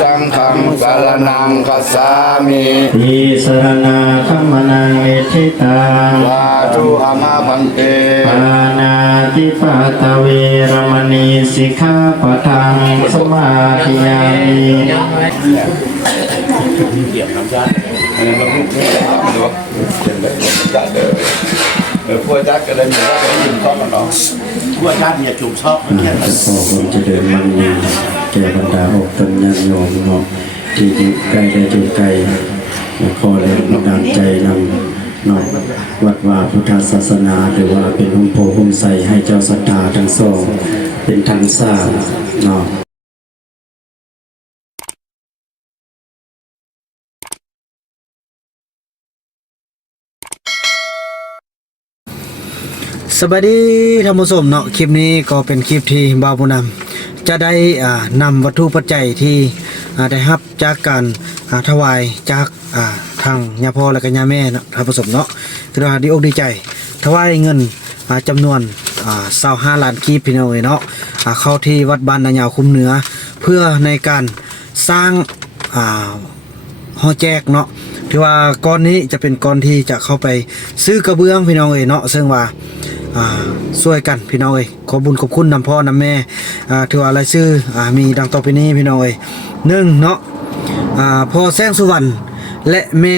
สังฆังสารนังคัสสามิทีสรณาคัมมนังเอชิตังสาธุอามาพันเตปานาติปาตเวรมณีสิกขาปะทังสมาธิยามิอันนั้นเราพูดไม่ได้ครับหรือว่าเดี๋ ยวเลยมันจัดเลยเออพวกจัดก็เลยมีก็ได้ยินข้อกันเนาะทั่วชาติเนี่ยจุ่มชอบเขียนขอความเจริญมั่งมีแก่บรรดาอกตนญาติโยมเนาะที่อยู่ใกล้และอยู่ไกลขอแรงบันดาลใจนำเนาะวัดว่าพุทธศาสนาหรือว่าเป็นหุ่มโพหุ่มใสให้เจ้าศรัทธาทั้งสองเป็นทางสร้างเนาะ สวัสดีท่านผู้ชมเนาะคลิปนี้ก็เป็นคลิปที่บาวบุญนำจะได้อ่านำวัตถุปัจจัยที่ได้รับจากการถวายจากาทางยาพ่อและก็ยาแม่นะท่านผู้ชมเนาะถือว่าดีอกดีใจถวายเงินอ่าจำนวนอ่า25ล้านกีบพี่น้องเอ้ยเนาะเข้าที่วัดบ้านนายาวคุ้มเหนือ เพื่อในการสร้างา หอแจกเนาะที่ว่าก้อนนี้จะเป็นก้อนที่จะเข้าไปซื้อกระเบื้องพี่น้องเอ้ยเนาะซึ่งว่าอ่าช่วยกันพี่น้องเอ้ยขอบุญขอบคุณนำพ่อนำแม่อ่าถือว่ารายชื่ออ่ามีดังต่อไปนี้พี่น้องเอ้ยหนึ่งเนาะอ่าพ่อแสงสุวรรณและแม่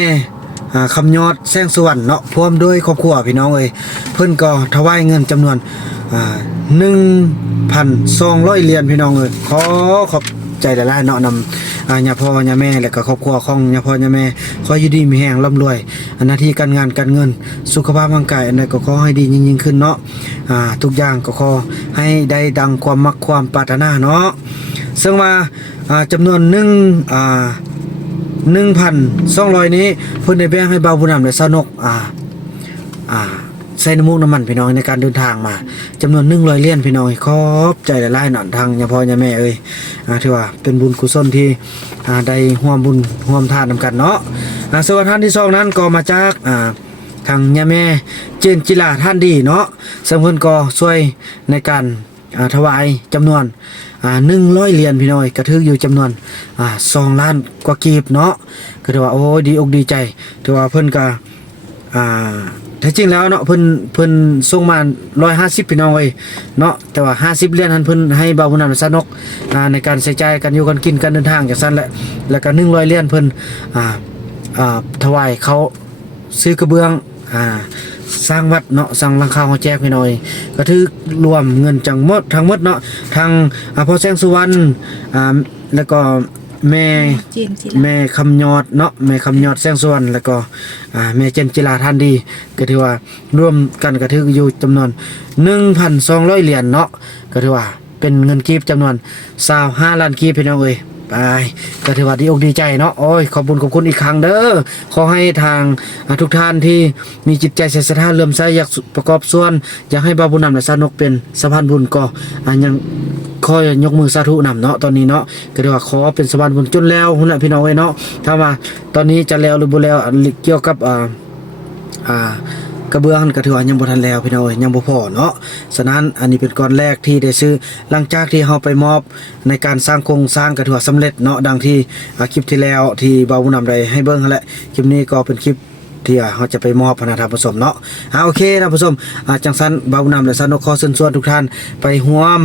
อ่าคำยอดแสงสุวรรณเนาะพร้อมด้วยครอบครัวพี่น้องเอ้ยเพิ่อนก็ถวายเงินจำนวนอ่าหนึ่งพันสองร้อยเหรียญพี่น้องเอ้ยขอขอบใจหลายๆเนาะนำ อาญาพ่อญาแม่และก็ครอบครัวของญาพ่อญาแม่ขออยู่ดีมีแห้งร่ำรวยอันหน้าที่การงานการเงิน สุขภาพร่างกายอันใดก็ขอให้ดียิ่งๆขึ้นเนาะอ่าทุกอย่างก็ขอให้ได้ดังความมักความปรารถนาเนาะซึ่งว่าอ่าจำนวนหนึ่งอ่าหนึ่งพันสองร้อยนี้เพิ่นได้แบงให้บาวผู้นำและสนกอ่าอ่า ส่น้ำมูกน้ำมันพี่น้องในการเดินทางมาจำนวนหนึ่งร้อยเหรียญพี่น้องขอบใจหลายๆหนอนทางยาพ่อยาแม่เอ้ยอถือว่าเป็นบุญกุศลที่ได้ร่วมบุญร่วมทานนำกันเนาะส่วนท่านที่สองนั้นก็มาจากทางยาแม่เจนจิลาท่านดีเนาะซึ่งเพิ่นก็ช่วยในการถวายจำนวนหนึ่งร้อยเหรียญพี่น้อยกระทึกอยู่จำนวนสองล้านกว่ากีบเนาะก็ถือว่าโอ้ดีอกดีใจถือว่าเพิ่นก็อ่า ท้จริงแล้วเนาะเพิ่นเพิ่นส่งมา150พี่น้องเว้ยเนาะแต่ว่า50เหรียญนั้นเพิ่นให้บ่าวผู้นำสนกอ่าในการใช้จ่ายกันอยู่กันกินกันเดินทางจังซั่นแหละแล้วก็100เหรียญเพิ่นอ่าอ่าถวายเขาซื้อกระเบื้องอ่าสร้างวัดเนาะสร้างหลังคาหอแจกพี่น้อยก็ถือรวมเงินจังหมดทั้งหมดเนาะทางอ่าพ่อแสงสุวรรณอ่าแล้วก็ แม่เจมส์จิละแม่คำยอดเนาะแม่คำยอดแสงส่วนแล้วก็อ่าแม่เจนจิลาท่านดี ก็ถือว่าร่วมกันก็ถืออยู่จำนวน1,200เหรียญเนาะก็ถือว่าเป็นเงินกีบจำนวน25ล้านกีบพี่น้องเอ้ย ไปก็ถือว่าดีอกดีใจเนาะโอ้ยขอบคุณขอบคุณอีกครั้งเด้อขอให้ทางทุกท่านที่มีจิตใจใส่ศรัทธาเลื่อมใสอยากประกอบส่วน อยากให้บาบุญนำและสานกเป็นสะพานบุญก็อ่ายังคอยยกมือสาธุนำเนาะตอนนี้เนาะก็เรียกว่าขอเป็นสวรรค์บุญจนแล้วหุ่นะพี่น้องเอ้เนาะถ้าว่าตอนนี้จะแล้วหรือบ่แล้วเกี่ยวกับอ่าอ่า ระเบื้องก็ถือว่ายังบ่ทันแล้วพี่น้อยยังบ่พอเนาะฉะนั้นอันนี้เป็นก้อนแรกที่ได้ซื้อหลังจากที่เฮาไปมอบในการสร้างโครงสร้างก็ถือว่าสำเร็จเนาะดังที่คลิปที่แล้วที่บ่าวบุญนำได้ให้เบิ่งนั่นแหละคลิปนี้ก็เป็นคลิปที่เขาจะไปมอบพนาทานผสมเนาะอ่าโอเคนะผสมอ่าจังสันเบาวนำและสนุกขอเชิญชวนทุกท่านไปร่วม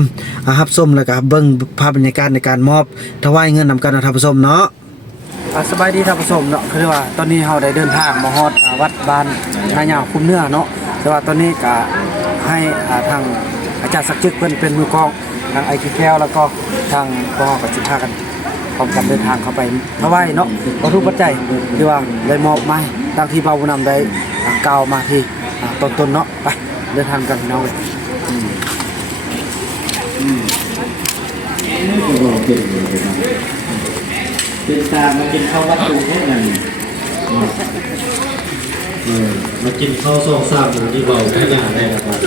อ่ารับชมแล้วก็เบิ่งภาพบรรยากาศในการมอบถวายเงินนำกันนะทาผสมเนาะ สบายดีท่านผู้ชมเนาะคือว่าตอนนี้เราได้เดินทางมาฮอดวัดบ้านนายาวคุ้มเนื้อเนาะแต่ว่าตอนนี้ก็ให้ทางอาจารย์สักดิ์จึกเพิ่นเป็นมือกองทางไอคิแก้วแล้วก็ทางปอกับสิพากันพร้อมกันเดินทางเข้าไปถวายเนาะวัตถุปัจจัยที่ว่าได้มอบไม้ดังที่เบาบุญนำได้กล่าวมาที่ต้นๆเนาะไปเดินทางกันพี่น้องเลย เป็นตามากินข้าววัดตูแค่นั้นเออมากินข้าวซองซาหมูที่เบาแค่ยาได้แล้วครับ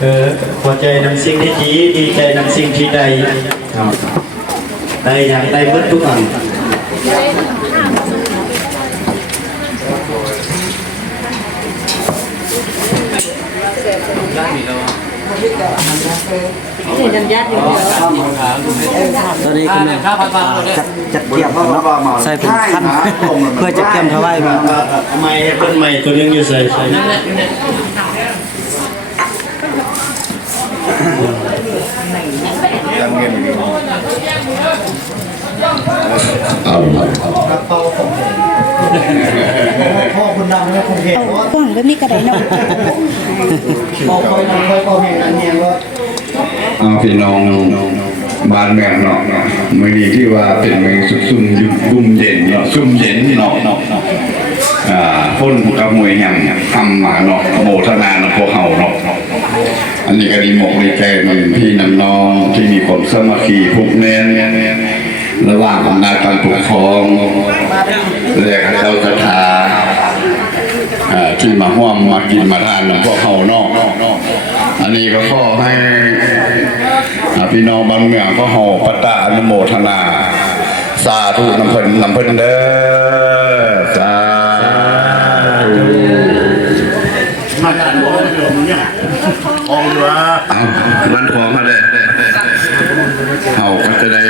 เออพอใจนำสิ่งที่ดีดีใจนำสิ่งที่ใดได้อย่างได้เบิดทุกอันเนี่ดันยัดอยู่แล้วตอนนี้กำลังจัดจัดเตรียมเนาะใส่เป็นขั้นเพื่อจะเตรียมถวายมาทำไมต้นไม้ตัวนึงอยู่ใส่ใส่ยังเงินอยู่ พ่อคุณดำและคุณเพชรก่อนก็มีกระไดเนาะพ่อคอยคอยพ่อเพชรอันเนี้ยว่าเอาพี่น้องบ้านเมืองเนาะเมื่อนี้ที่ว่าเป็นเมืองซุ่มๆยุ่มเย็นเนาะซุ่มเย็นเนาะเนาะอ่าพ่นกับมวยยังทำมาเนาะโมทนาเนาะพวกเฮาเนาะอันนี้ก็ดีหมกดีใจมันพี่น้ำน้องที่มีความสามัคคีผูกแน่น ระหว่างอำนาจการปกครองและเจ้าสถาอ่าที่มาห่วมมากินมาทานของพวกเฮาเนาะอันนี้ก็ขอให้อ่าพี่น้องบ้านเมืองก็เฮาปตะอนุโมทนา สาธุน้ำเพิ่นน้ำเพิ่นเด้อสาธุมากันบอกว่าเดี๋ยวมึงเนี่ยออกเรือเอามันของมาเลยเอาก็จะได้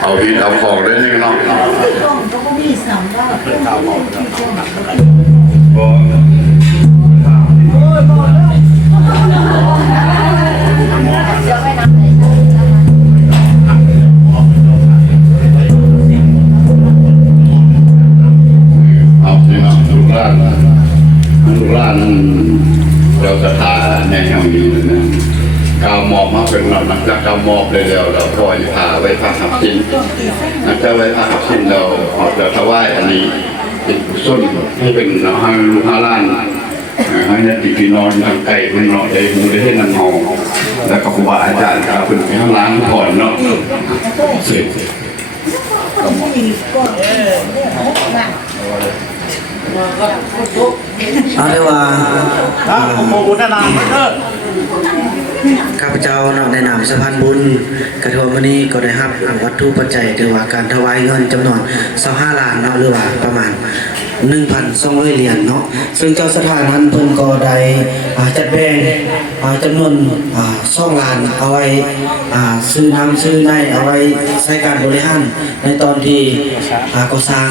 เอาพีเอาของได้นี่เนาะบ่เอาพี่น้องลูกหลานลูกหลานเราศรัทธาในแห่งนี้นะ กาวมอบมาเป็นเรานักจากกาวมอบเลยแล้วเราพอจะพาไว้พาขับชิ้นนักจะไว้พาขับชิ้นเราออกจะถวายอันนี้เป็นกุศลให้เป็นให้ลูกหลานให้ญาติพี่น้องทางไกลเพิ่นเนาะได้หูได้เห็นนำเฮาแล้วก็ครูบาอาจารย์ครับเพิ่นไปข้างล่างก่อนเนาะเสร็จ เอาได้ว่าครับโมกุณนามเด้อข้าพเจ้าเนาะในนามสะพานบุญกระทรวงวันนี้ก็ได้รับวัตถุปัจจัยหรือว่าการถวายเงินจำนวน25ล้านเนาะหรือว่าประมาณ1,200เหรียญเนาะซึ่งเจ้าสถานนั้นเพิ่นก็ได้จัดแบ่งจำนวนอ่า2ล้านเอาไว้ซื้อน้ำซื้อในเอาไว้ใช้การบริหารในตอนที่ก่อสร้าง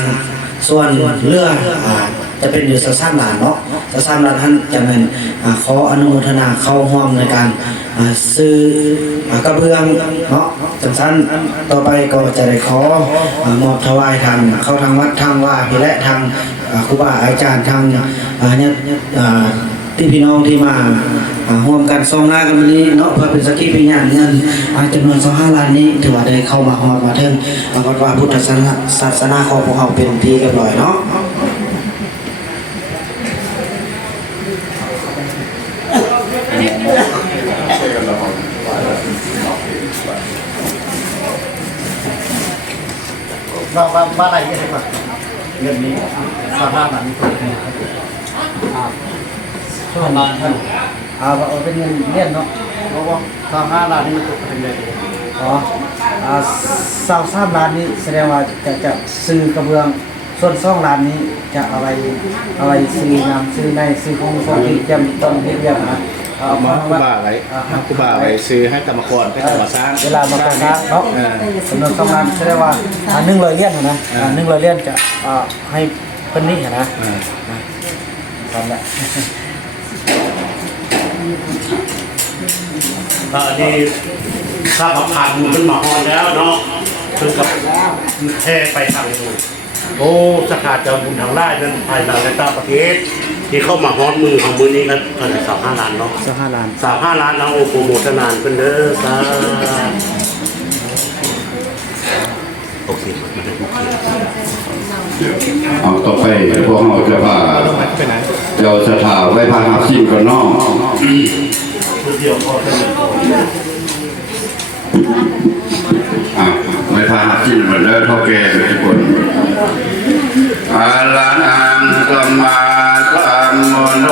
ส่วนเรืออ่าจะเป็นอยู่สักสามหลานเนาะสักสามหลานท่านจะเป็นอ่าขออนุโมทนาเข้าร่วมในการซื้อกระเบื้องเนาะจังสั้นต่อไปก็จะได้ขอมอบถวายทางเข้าทางวัดทางว่าพี่และทางครูบาอาจารย์ทางอ่าเนี่ยที่พี่น้องที่มา ร่วมกันส่งหน้ากันวันนี้เนาะเพื่อเป็นสกขีพยานเงินอ่าจำนวน25ล้านนี้ถือว่าได้เข้ามาฮอดมาถึงอ่าวัดว่าพุทธศาสนาศาสนาของพวกเราเป็นที่เรียบร้อยเนาะเราบ้านบ้านอะไรกันดีกว่าเงินนี้สภาพมันถูกช่วงมาท่าน เอาเอาเป็นเงินเลี้ยนเนาะเพราะว่าสภาพร้านนี้มันถูกเป็นเลยอ๋ออ่าสาวสามล้านนี้แสดงว่าจะจะซื้อกระเบื้องส่วนสองล้านนี้จะเอาไปเอาไปซื้อน้ำซื้อในซื้อของของที่จำต้องเรียบเรียบนะเอามาคุบาไว้เอาคุบาไว้ซื้อให้กรรมกรให้กรรมสร้างเวลามาก่อสร้างเนาะจำนวนสองล้านแสดงว่าอ่าหนึ่งร้อยเหรียญนะอ่าหนึ่งร้อยเหรียญจะอ่าให้เป็นนี่นะตอนละ ก็ อันนี้ถ้าเขาผ่านมันมาฮอนแล้วเนาะคือกับแค่ไปทางโอ้สถานเจ้าบุญทางไร่นั้นภายในและต่างประเทศ ที่เข้ามาฮอนมือของมือนี้ก็เท่าไหร่สามห้าล้านเนาะสองห้าล้านสามห้าล้านแล้วโอ้โปรโมทนานเป็นเด้อสาโอเคมันได้โอเคเอาต่อไปพวกเราจะพาเราสถาไว้พาหับสิ้นก่อนเนอก เดียวพอเป็นอะไว้พาหับสิ้นเหมือนเดิมเท่าแก่เลยทุกคนอาลังสัมมาสัมพุทโธ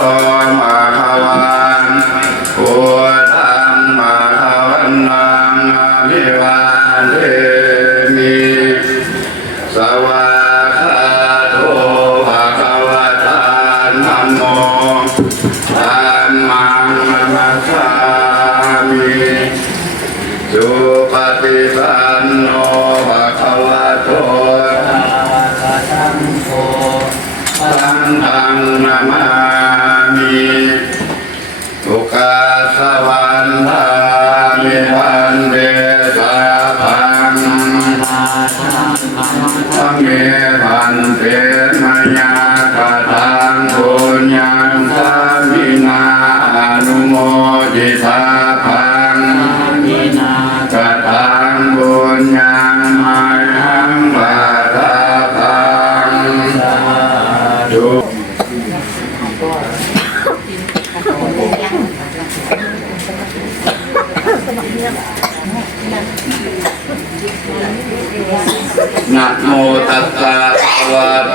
ปฏิปันโนภะคะวะโตัมมนะมา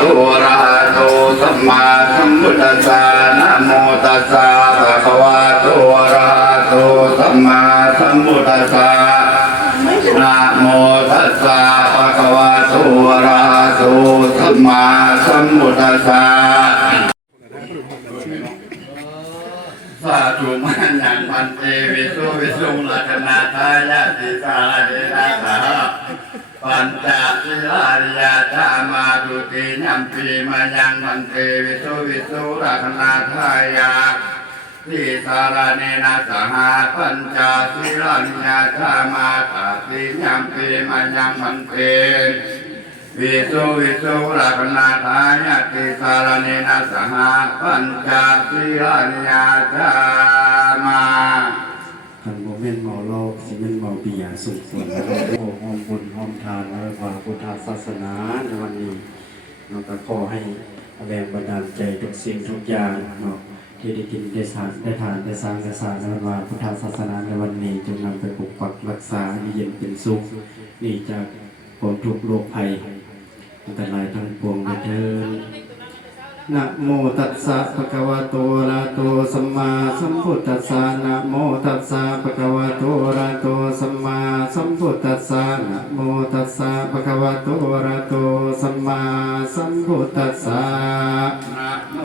ตอะระหะโตสัมมาสัมพุทธัสสะนะโมตัสสะภะคะวะโตอะระหะโตสัมมาสัมพุทธัสสะนะโมตัสสะภะคะวะโตอะระหะโตสัมมาสัมพุทธัสสะสาธุมานังพันเตวิสุวิสุงลักนาทายาติสาเดนะสา ปัญจสิลาริยาจามาตุติยัมปีมายังมันเตวิสุวิสุรักนาทายาทิสารเนนะสหาปัญจสิลาริยาจามาตติยัมปีมายังมันเตวิสุวิสุรักนาทายาติสารเนนะสหาปัญจสิลาริยาจามา ท่นโมเมนต์เมาโลกสิเมนเมาเบียร์สุขส่วนแล้วก็โอ้หอมบุญหอมทานแล้วว่าพุทธศาสนาในวันนี้เราก็ขอให้แรงบันดาลใจทุกสิ่งทุกอย่างเนาะที่ได้กินได้สานได้ทานได้สร้างได้สร้างในวันวาพุทธศาสนาในวันนี้จงนำไปปกปักรักษาให้เย็นเป็นสุขนี่จากความทุกข์โรคภัยอันตรายทั้งปวงเถิด นะโมตัสสะภะคะวะโตอะระโตสัมมาสัมพุทธัสสะนะโมตัสสะภะคะวะโตอะระโตสัมมาสัมพุทธัสสะนะโมตัสสะภะคะวะโตอะระโตสัมมาสัมพุทธัสสะนะโม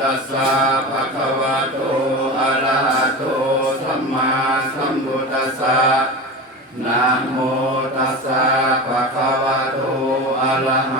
ตัสสะภะคะวะโตอะระหะโตสัมมาสัมพุทธัสสะนะโมตัสสะภะคะวะโตอะระหะ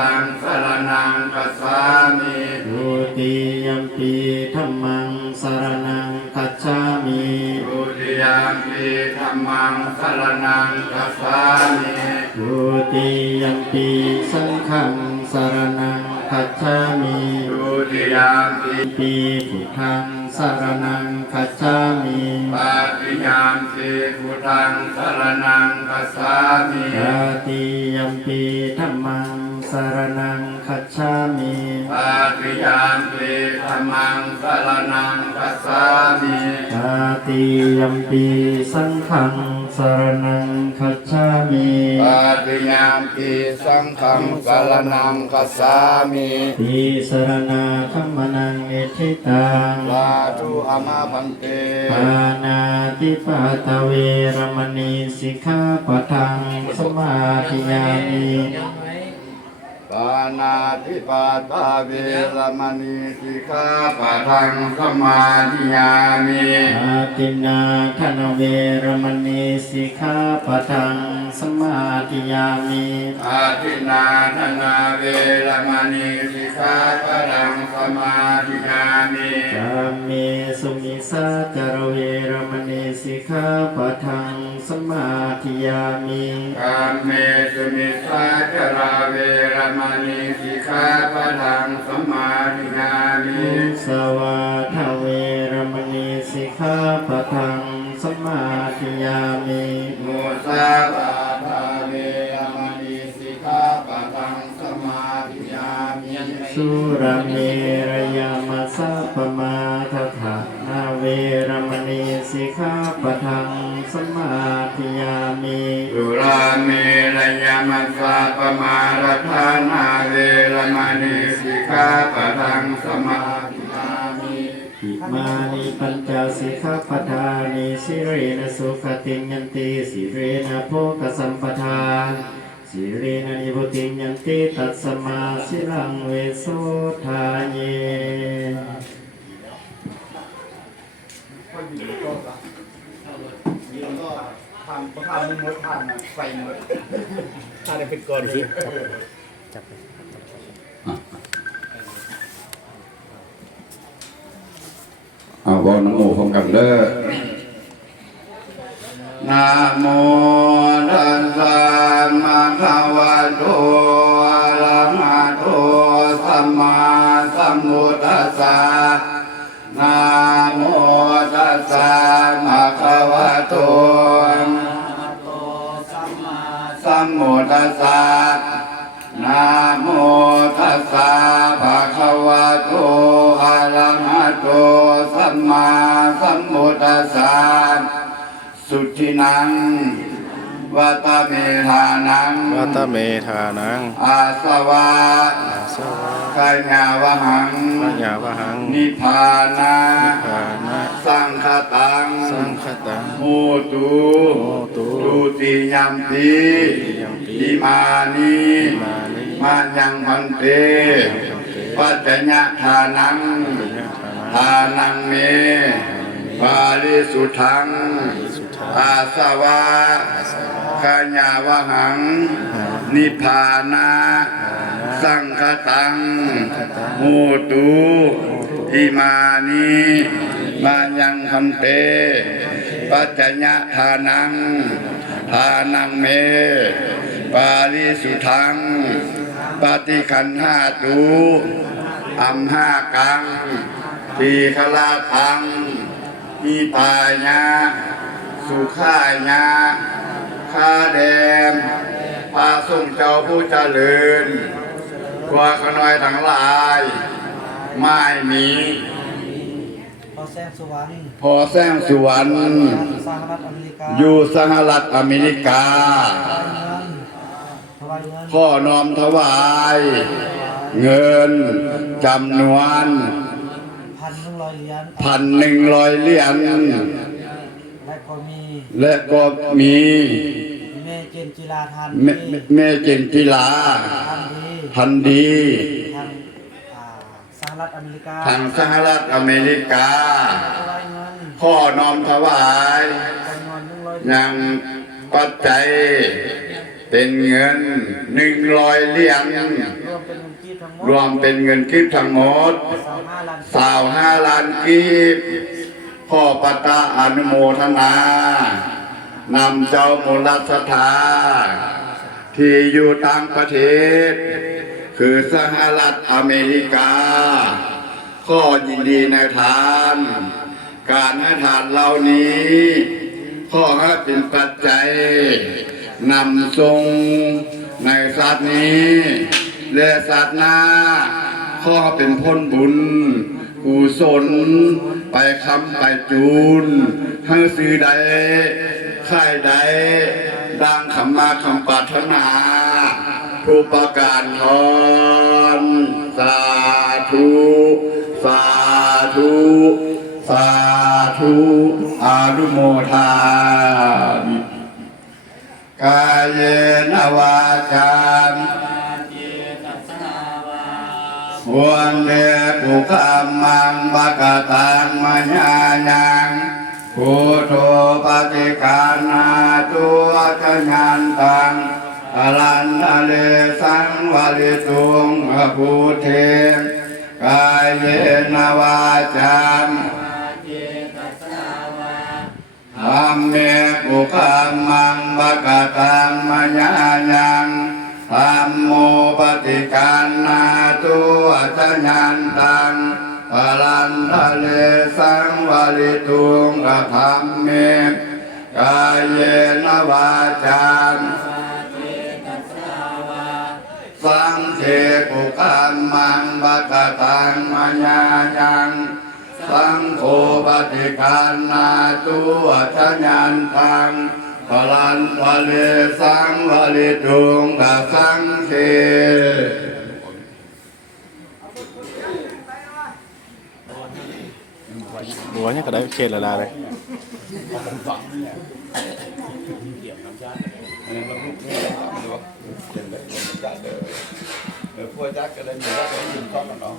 พุทธังสรณังคัสสามิโยติยัมปีธัมมังสรณังคัจฉามิทุติยามปีธัมมังสรณังคัสสามิโยติยัมปีสังฆังสรณังคัจฉามิทุติยามปีปีพุทธังสรณังคัจฉามิปาติยามปีพุทธังสรณังคัสสามิตาติยัมปีธัมมัง สรณังคัจฉามิปาติยามปีธัมมังสรณังคัสสามิตาติยัมปีสังฆังสรณังคัจฉามิปาติยามปีสังฆังสรณังคัสสามิปีสรณาคัมมนังเอทิตังสาธุอามาพันเตปานาติปาตเวรมณีสิกขาปะทังสมาธิยามิ ปานาติปาตาเวรมณีสิกขาปะทังสมาธิยามิอาตินาธนเวรมณีสิกขาปะทังสมาธิยามิอาทินนาธนาเวรมณีสิกขาปะทังสมาธิยามิกาเมสุมิสาจารเวรมณีสิกขาปะทัง สมาธิยามิกามเมสุมิสาจาราเวรมณีสิกขาปะทังสมาธิยามิมุสาวาทเวรมณีสิกขาปะทังสมาธิยามิมุสาวาทาเวรมณีสิกขาปะทังสมาธิยามิสุรเมรย สิกขาปะทังสมาธิยามิสุราเมรยามัสสะปมาทฐานาเวรมณีสิกขาปะทังสมาธิยามิอิมานิปัญจสิกขาปทานิสิเรนะสุขติยันติสิเรนะโภคสัมปทาสิเรนะนิพุติยันติตัสสมาสิรังเวโสทาเย อะไรเป็นก่อนสิเอาบอกน้ำโมพร้อมกันเด้อนะโมตัสสะมะคะวะโต สสะสุทธินังวัตเมธานังวัตเมธานัง อาสวะสวะกายาวหังปัญญาวหัง นิพพานาภานะ สังคตัง สังคตังโหตุโหตุตุติยัมปิติยัมปิอิมานิมานิมายังพันเตปัจจญะทานังปัญญาธานังทานังเม ปาริสุทธังสุทธาอาสวะกายาวหัง นิพพานาสังคตังโหตุอิมานิมายังคัมเต ปัจจญะทานัง ทานังเม ปาริสุทธัง ปฏิคันหาตุอัมห้ากังทีคลาทัง อีตายาสุขายาข้าแดมพาส่งเจ้าผู้เจริญกว่าขน้อยทั้งหลาย ไม่มีพอแซงสวรรค์พอแซงสุวรรณสหรัฐอเมริกาอยู่สหรัฐอเมริกาถวายเงินพ่อน้อมถวาย เงินจำนวนพั นหนึ่งร้อยเหรียญพันหนึ่งร้อยเหรียญและก็มีและก็มีแม่เจนจิลาทานแม่แม่เจนจิลาทานดีทันดี ทางอ่าสหรัฐอเมริกาทางสหรัฐอเมริกา ถวายเงินพ่อน้อมถวายจำนวนหนึ่งร้อยยังปัจจัยเป็นเงินหนึ่งร้อยเหรียญ รวมเป็นเงินกีบทั้งหมด รวมเป็นเงินกีบทั้งหมดสามห้าล้านสาวห้าล้านกีบพ่อปตาอนุโมทนานำเจ้ามูลสถาที่อยู่ต่างประเทศ คือสหรัฐอเมริกาก็ยินดีในทาน การให้ทานเหล่านี้ข้อให้เป็นปัจจัยนำทรงในสัตว์นี้ และสัตว์นาข้อเป็นพ้นบุญกุศลไปคำไปจูนให้ซื้อใดค่ายใดดังคำมาคำปรารถนาทุกประการทอนสาธุสาธุสาธุอารุโมทามิกายเยนวาจา วันเดปุคามังบกตังมัญญายังพุทโธปฏิกานาตัวชยันตังอรันทะเลสังวาลิตุงอภูเทมกายเยนวาจามิธรรมเมปุคามังบกตังมญายัง ธรรมโมปฏิการนาตัวชยันตังพลันทะเลสังวาลิตุงกธรรมเมกายเยนวาจามสังเทปุคามังบกตังมญายังสังโฆปฏิการนาตัวชยันตัง พปลันปะเลสังวะลิตุงกะสังเทบัวเนี่ยก็ได้เขตละลายเลยพวกจักก็ได้มีว่าเป็นยินต้องกันเนาะ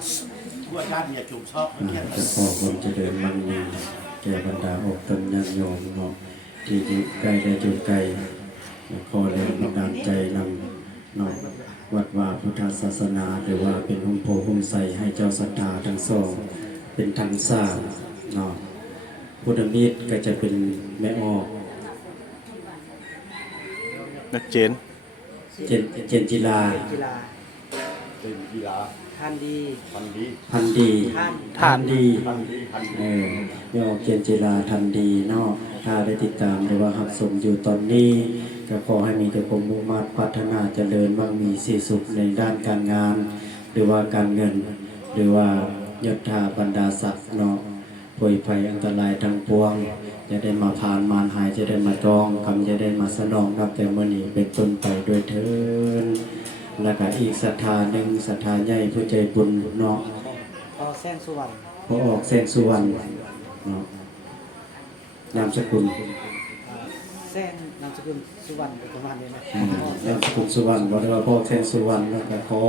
ทั่วชาติเนี่ยจุ่มชอบจะขอความเจริญมั่งมีแก่บรรดาอกตนญาติโยมเนาะ ที่อยู่ใกล้และอยู่ไกลขอแรงบันดาลใจนำเนาะวัดว่าพุทธศาสนาหรือว่าเป็นหุ่มโพหุ่มใสให้เจ้าศรัทธาทั้งสอง เป็นทางสางเนาะพุทธมิตรก็จะเป็นแม่ออกนักเจน เจนเจนจิลากีฬาเป็นกีฬา ทานดีพันดีพันดีท่านทานดีพันดีพันเอดีอแม่ออกเจนจิลาทันดีเนาะถ้าได้ติดตามหรือว่าหับสมอยู่ตอนนี้ ก็ขอให้มีแต่ความมุ่งมั่นพัฒนาเจริญมั่งมีสีสุขในด้านการงาน หรือว่าการเงิน หรือว่ายศถาบรรดาศักดิ์เนาะป่วยภัยอันตรายทั้งปวง จะได้มาผ่านมารหายจะได้มาจองคำจะได้มาสนองนับแต่เมื่อนี้เป็นต้นไปด้วยเถิน แล้วก็อีกศรัทธาหนึ่งศรัทธาใหญ่ผู้ใจบุญเนาะพอแซงสุวรรณพอออกแสงสุวรรณเนาะนามสกุลแซงนามสกุลสุวรรณประมาณนี้นะอืมนามสกุลสุวรรณบอกได้ว่าพ่อแสงสุวรรณแล้วก็ขอ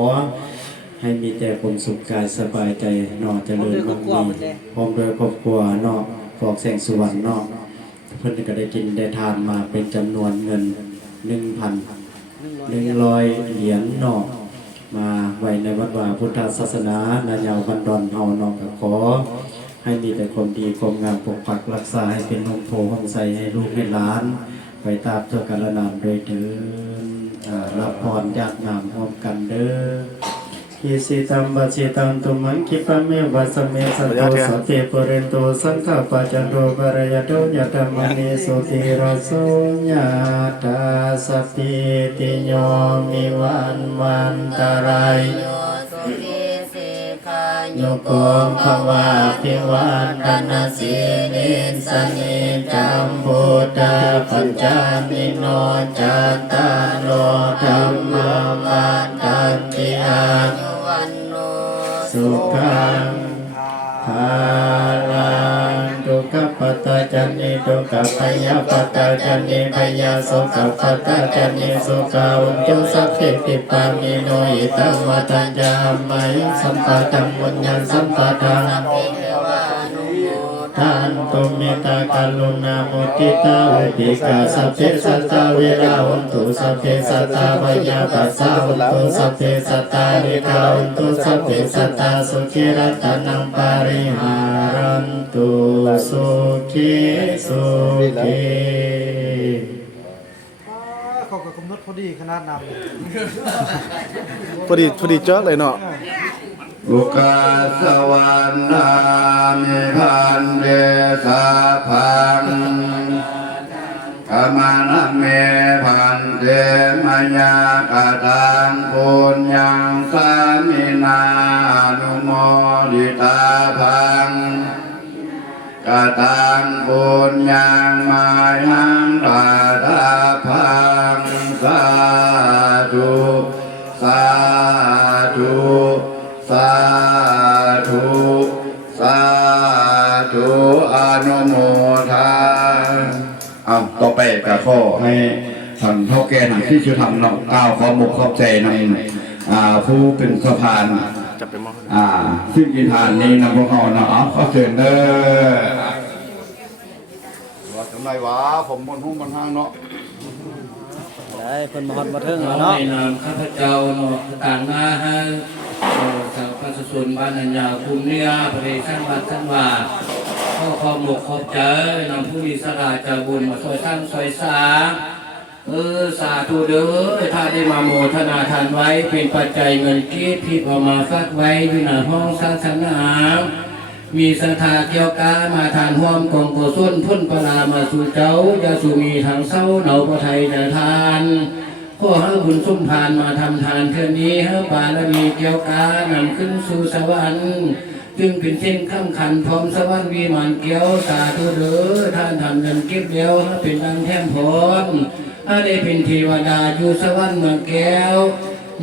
ให้มีแต่ความสุขกายสบายใจเนอเจริญมั่งมีพร้อมด้วยครอบครัวเนอพอแสงสุวรรณเนอเพิ่นก็ได้กินได้ทานมาเป็นจำนวนเงินหนึ่งพัน หนึ่งร้อยเหรียญนอมาไว้ในวัดวาพุทธศาสนานายาวบันดอนเฮานอก็ขอ ให้มีแต่ความดีความงามปกปักรักษาให้เป็นนมโพห้องใสให้ลูกให้หลาน ไปตามตัวกันละนามโดยเถินรับพรจากนามพร้อมกันเด้อ กิสิตัมบัชิตังตุมังคิปะเมวัสเมสัตโตสัพเพปุรนโตสังฆปัจจโรปะระยะโตยะธรรมณีสุติราโสยะตาสติติโยมิวันวันตรายโยโยโกภวะพิวันตนาสิลินสนิจัมพุทธปัญจามิโนจัตตาโลธรรมวันตันติอั สุขังภาลังทุกขปัตตาจันนิทุกขพยาปัตตาจันนิพยาสุขปัตตาจันนิสุขาอุจจุสัพพิติปามิโนอิตังวัตัญญามัยสัมปะตังบุญญาสัมปะตัง ทานตุเมตตากรุณามุติตาอุปิกาสัพเพสัตตาเวลาหุนตุสัพเพสัตตาพยาปัสสาหุนตุสัพเพสัตตาริกาหุนตุสัพเพสัตตาสุขิรัตนังปาริหารันตุสุขิสุขิเขาก็กำหนดพอดีขนาดนำพอดีพอดีเจ๊กเลยเนาะ อุกาสวรรณามิพันเดสาพังขมานเมพันเตมยากาตังปุญญังสามินานุโมดิตาพังกตังปุญญังมายังปาทาพัง นุโมทาเอาต่อไปก็ขอให้ท่านเท่าแก่ทางที่ชื่อทำเนาะก้าวขอมุกขอบใจในอ่าผู้เป็นสะพานจับไปมองอ่าซึ่งกินทานนี้นะพวกเราเนาะเอาขอเชิญเด้อว่าทำไมวะผมบนห้องบนห้างเนาะได้เพิ่นมาฮอดมาถึงขอแล้วเนาะให้นามข้าพเจ้าเนาะต่างมาให้เอ่อชาวพระสุนบ้านอัญญาภูมิเนี่ยพระเดชวัดท่านว่า ข้อขอบหมกขอบใจนำผู้มีสลาจะบุญมาช่วยสร้างช่วยสร้างเออสาธุเด้อถ้าได้มาโมทนาทานไว้เป็นปัจจัยเงินกีดที่เอมาฝากไว้อยู่หน้าห้องศาสนามีศรัทธาเกี่ยวกามาทานห่วมกองกุศลพุ่นปลามาสู่เจ้าอย่าสู่มีทางเศร้าเหนาประไทยจะทานขอให้บุญสุ่มทานมาทำทานเทื่อนี้ให้บารมีเกี่ยวกานำขึ้นสู่สวรรค์ จึงเป็นเส้นข้ามขันพร้อมสวรรค์วีมานเกี้ยวสาธุเด้อท่านทำเงินเก็บเดียวให้เป็นดังแท่มพรถ้าได้เป็นเทวดาอยู่สวรรค์เมืองแก้ว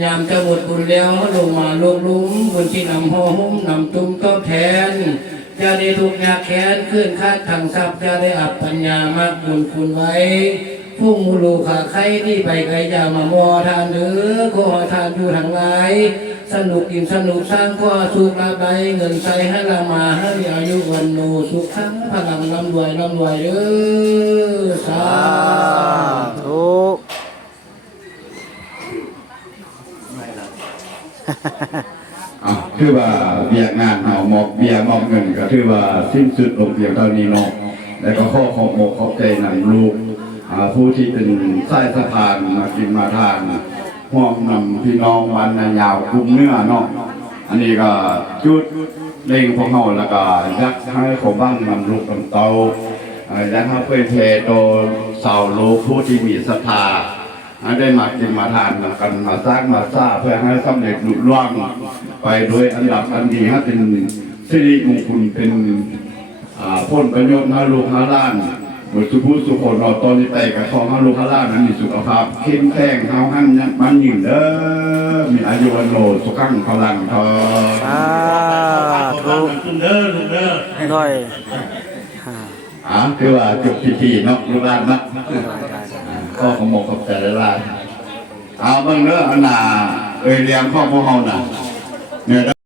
ยามจะหมดบุญแล้วลงมาลงลุมบุญที่นำห่อหุ้มนำตุ้มตอบแทนจะได้ถูกยาแค้นขึ้นคาดทางทรัพย์จะได้อับปัญญามากบุญคุณไว้ผู้มูลูขาใครที่ไปไกลยามามอทานหรือขอทานอยู่ทางไร สนุกกินสนุกสร้างข้อสุขลาบใบเงินใส่ให้ละมาให้อายุวันโนสุขทั้งพลังลำรวยลำรวยเด้อสาธุอะคือว่าเบียกงานเฮาหมอบเบียมอบเงินก็คือว่าสิ้นสุดลงเพียงเท่านี้เนาะแล้วก็ข้อขอบมกขอบใจนำลูกอ่าผู้ที่เป็นสายสะพานมากินมาทาน ห่วงนำพี่น้องวันนายาวคุ้มเนื้อเนาะอันนี้ก็จุดเล่งพวกเฮาแล้วก็ยักให้ของบ้างนำลูกนำเตาอ่ายักให้เพื่อเพโตเสาโลกผู้ที่มีศรัทธาได้มากินมาทานกันมาสร้างมาสร้างเพื่อให้สำเร็จหลุดล่วงไปโดยอันดับอันดีให้เป็นสิริมงคลเป็นพ้นประโยชน์ให้ลูกให้ล้าน หมดสุภูสุคนเราตอนนี้ไปกับของให้ลูกให้หล้านั้นมีสุขภาพเข้มแข็งเฮาหั่นยักมันยืนเด้อมีอายุวันโนสุขังพลังทองสาธุคุณเด้อลูกเด้อด้วยอ่าคือว่าจบพิธีเนาะลูกหลานเนาะก็ขโมกขอบใจหลายเอาเบิ่งเด้ออันน่ะเอ้ยเลี้ยงข้อพวกเฮาน่ะเนี่ย